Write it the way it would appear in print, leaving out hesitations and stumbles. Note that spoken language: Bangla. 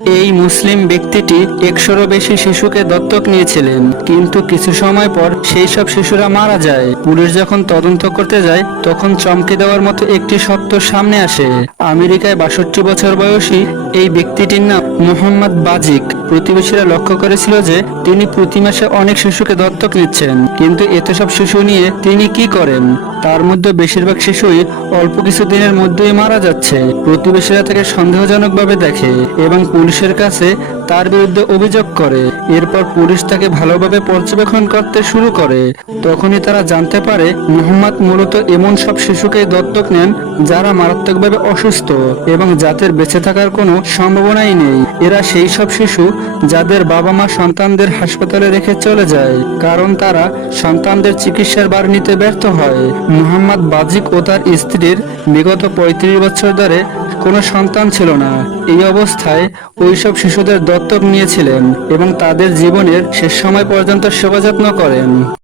এই মুসলিম ব্যক্তিটি 100-এরও বেশি শিশুকে দত্তক নিয়েছিলেন, কিন্তু কিছু সময় পর সেই সব শিশুরা মারা যায়। পুলিশ যখন তদন্ত করতে যায় তখন চমকে দেওয়ার মতো একটি সত্য সামনে আসে। আমেরিকায় 62 বছর বয়সী এই ব্যক্তিটির নাম মোহাম্মদ বাজিক। প্রতিবেশীরা লক্ষ্য করেছিল যে তিনি প্রতি মাসে অনেক শিশুকে দত্তক নিচ্ছেন, কিন্তু এত সব শিশু নিয়ে তিনি কি করেন? তার মধ্যে বেশিরভাগ শিশুই অল্প কিছু দিনের মধ্যেই মারা যাচ্ছে। প্রতিবেশীরা তাকে সন্দেহজনকভাবে দেখে এবং পুলিশের কাছে তার বিরুদ্ধে অভিযোগ করে। এরপর পুলিশ তাকে ভালোভাবে পর্যবেক্ষণ করতে শুরু করে। তখনই তারা জানতে পারে মুহাম্মদ মূলত এমন সব শিশুকে দত্তক নেন যারা মারাত্মকভাবে অসুস্থ এবং যাদের বেঁচে থাকার কোনো সম্ভাবনাই নেই। এরা সেই সব শিশু যাদের বাবা মা সন্তানদের হাসপাতালে রেখে চলে যায় কারণ তারা সন্তানদের চিকিৎসার ভার নিতে ব্যর্থ হয়। মুহাম্মদ বাজিক ও তার স্ত্রীর বিগত 35 বছর ধরে কোনো সন্তান ছিল না। এই অবস্থায় ওইসব শিশুদের দত্তক নিয়েছিলেন এবং তাদের জীবনের শেষ সময় পর্যন্ত সেবা যত্ন করেন।